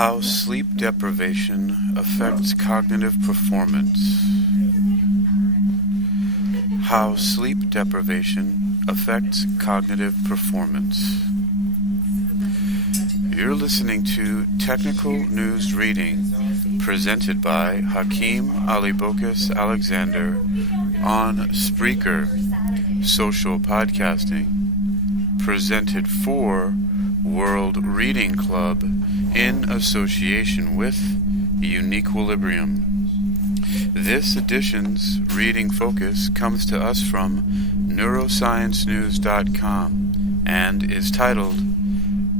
How sleep deprivation affects cognitive performance. How sleep deprivation affects cognitive performance. You're listening to Technical News Reading, presented by Hakeem Alibokas Alexander on Spreaker, social podcasting, presented for World Reading Club in association with UniquilibriuM. This edition's reading focus comes to us from neurosciencenews.com and is titled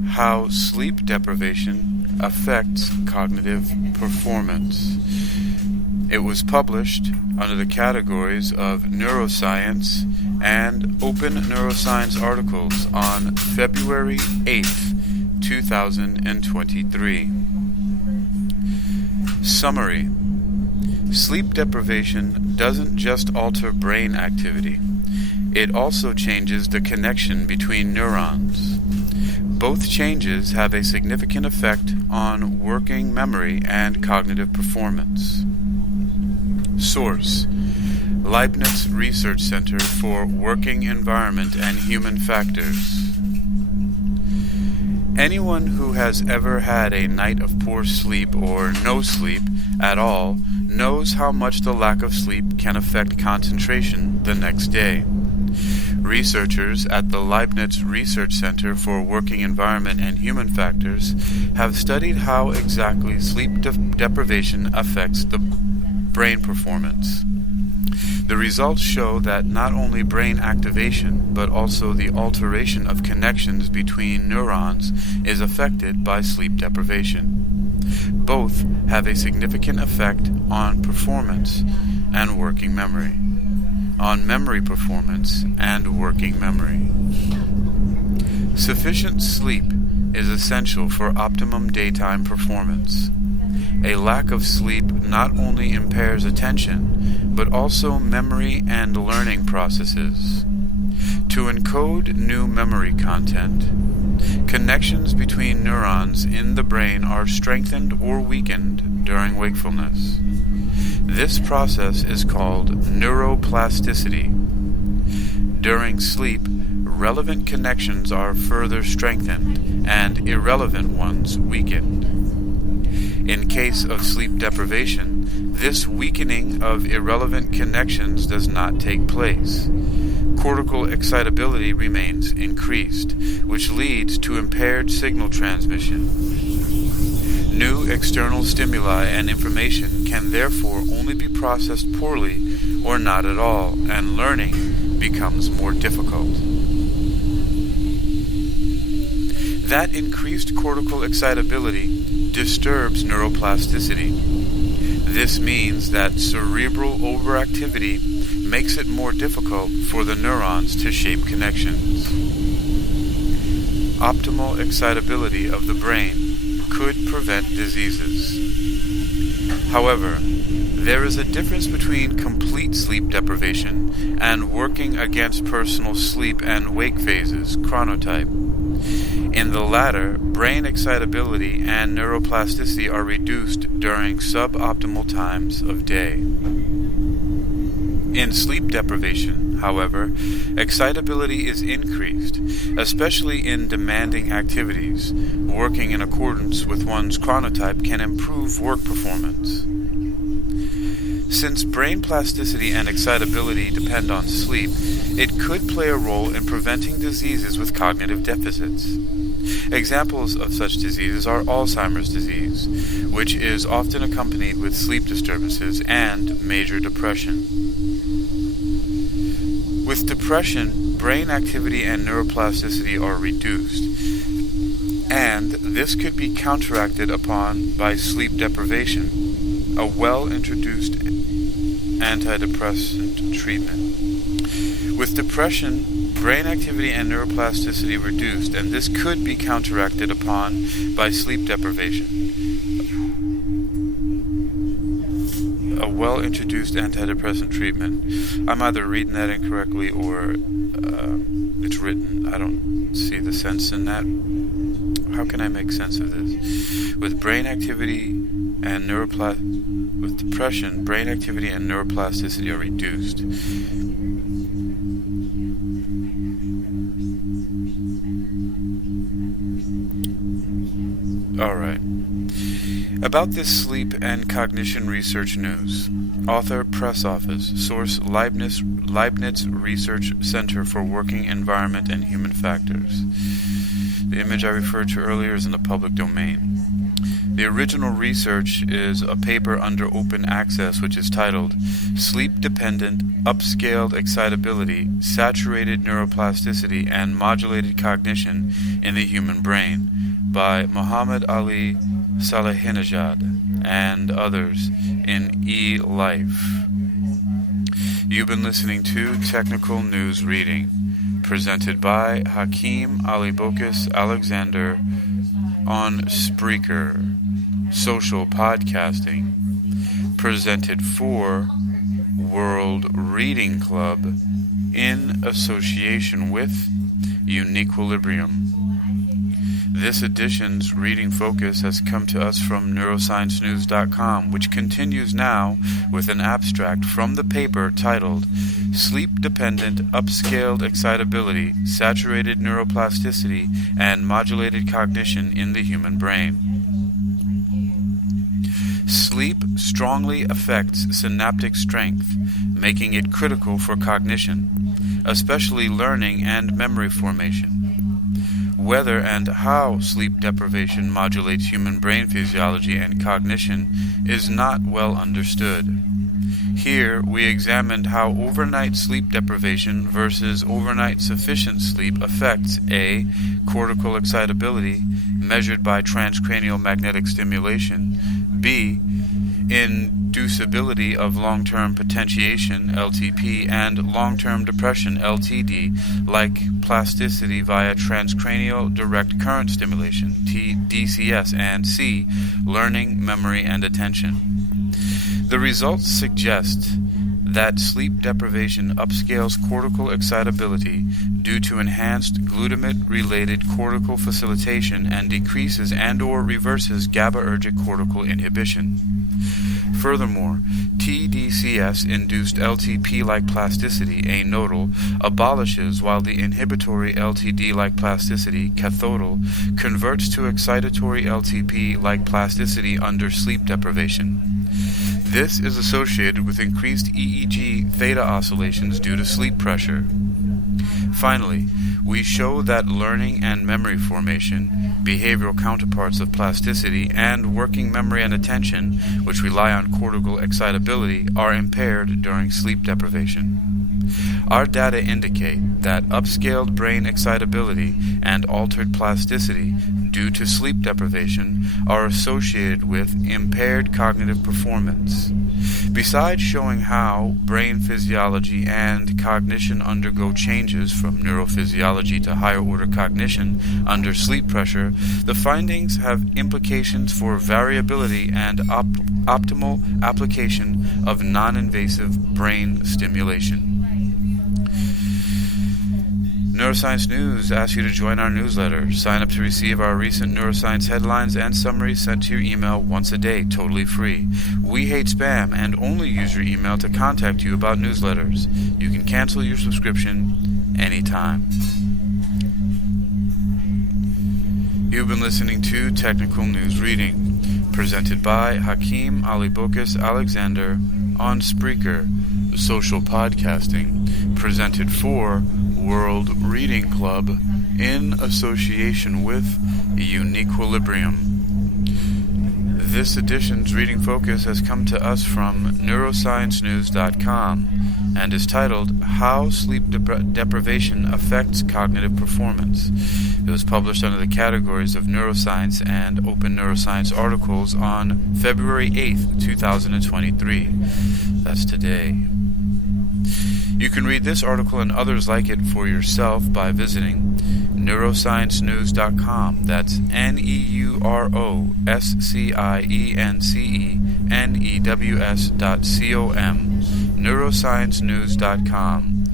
How Sleep Deprivation Affects Cognitive Performance. It was published under the categories of neuroscience and open neuroscience articles on February 8th, 2023. Summary. Sleep deprivation doesn't just alter brain activity. It also changes the connection between neurons. Both changes have a significant effect on working memory and cognitive performance. Source: Leibniz Research Center for Working Environment and Human Factors. Anyone who has ever had a night of poor sleep or no sleep at all knows how much the lack of sleep can affect concentration the next day. Researchers at the Leibniz Research Center for Working Environment and Human Factors have studied how exactly sleep deprivation affects the brain performance. The results show that not only brain activation, but also the alteration of connections between neurons is affected by sleep deprivation. Both have a significant effect on performance and working memory, on memory performance and working memory. Sufficient sleep is essential for optimum daytime performance. A lack of sleep not only impairs attention, but also memory and learning processes. To encode new memory content, connections between neurons in the brain are strengthened or weakened during wakefulness. This process is called neuroplasticity. During sleep, relevant connections are further strengthened and irrelevant ones weakened. In case of sleep deprivation, this weakening of irrelevant connections does not take place. Cortical excitability remains increased, which leads to impaired signal transmission. New external stimuli and information can therefore only be processed poorly or not at all, and learning becomes more difficult. That increased cortical excitability disturbs neuroplasticity. This means that cerebral overactivity makes it more difficult for the neurons to shape connections. Optimal excitability of the brain could prevent diseases. However, there is a difference between complete sleep deprivation and working against personal sleep and wake phases, chronotype. In the latter, brain excitability and neuroplasticity are reduced during suboptimal times of day. In sleep deprivation, however, excitability is increased, especially in demanding activities. Working in accordance with one's chronotype can improve work performance. Since brain plasticity and excitability depend on sleep, it could play a role in preventing diseases with cognitive deficits. Examples of such diseases are Alzheimer's disease, which is often accompanied with sleep disturbances, and major depression. With depression, brain activity and neuroplasticity are reduced, and this could be counteracted upon by sleep deprivation, a well-introduced antidepressant treatment. With depression, brain activity and neuroplasticity reduced, and this could be counteracted upon by sleep deprivation, a well-introduced antidepressant treatment. I'm either reading that incorrectly or it's written. I don't see the sense in that. How can I make sense of this? With brain activity and with depression, brain activity and neuroplasticity are reduced. Alright. About this sleep and cognition research news. Author, press office. Source, Leibniz Research Center for Working Environment and Human Factors. The image I referred to earlier is in the public domain. The original research is a paper under open access which is titled Sleep-Dependent Upscaled Excitability, Saturated Neuroplasticity, and Modulated Cognition in the Human Brain by Muhammad Ali Salehinejad and others in eLife. You've been listening to Technical News Reading, presented by Hakeem Alibokis Alexander on Spreaker, social podcasting, presented for World Reading Club in association with UniquilibriuM. This edition's reading focus has come to us from neurosciencenews.com, which continues now with an abstract from the paper titled Sleep-Dependent Upscaled Excitability, Saturated Neuroplasticity, and Modulated Cognition in the Human Brain. Sleep strongly affects synaptic strength, making it critical for cognition, especially learning and memory formation. Whether and how sleep deprivation modulates human brain physiology and cognition is not well understood. Here, we examined how overnight sleep deprivation versus overnight sufficient sleep affects A. Cortical excitability, measured by transcranial magnetic stimulation, B. Inducibility of long-term potentiation, LTP, and long-term depression, LTD, like plasticity via transcranial direct current stimulation, DCS, and C. Learning, memory, and attention. The results suggest that sleep deprivation upscales cortical excitability due to enhanced glutamate-related cortical facilitation and decreases and/or reverses GABAergic cortical inhibition. Furthermore, TDCS-induced LTP-like plasticity, A nodal, abolishes while the inhibitory LTD-like plasticity, cathodal, converts to excitatory LTP-like plasticity under sleep deprivation. This is associated with increased EEG theta oscillations due to sleep pressure. Finally, we show that learning and memory formation, behavioral counterparts of plasticity, and working memory and attention, which rely on cortical excitability, are impaired during sleep deprivation. Our data indicate that upscaled brain excitability and altered plasticity due to sleep deprivation are associated with impaired cognitive performance. Besides showing how brain physiology and cognition undergo changes from neurophysiology to higher-order cognition under sleep pressure, the findings have implications for variability and optimal application of non-invasive brain stimulation. Neuroscience News asks you to join our newsletter. Sign up to receive our recent neuroscience headlines and summaries sent to your email once a day, totally free. We hate spam and only use your email to contact you about newsletters. You can cancel your subscription anytime. You've been listening to Technical News Reading, presented by Hakeem Alibokis Alexander on Spreaker, social podcasting, presented for World Reading Club in association with UniquilibriuM. This edition's reading focus has come to us from neurosciencenews.com and is titled How Sleep Deprivation Affects Cognitive Performance. It was published under the categories of neuroscience and open neuroscience articles on February 8th, 2023. That's today. You can read this article and others like it for yourself by visiting neurosciencenews.com. That's neurosciencenews.com. neurosciencenews.com.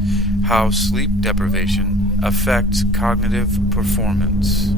how sleep deprivation affects cognitive performance.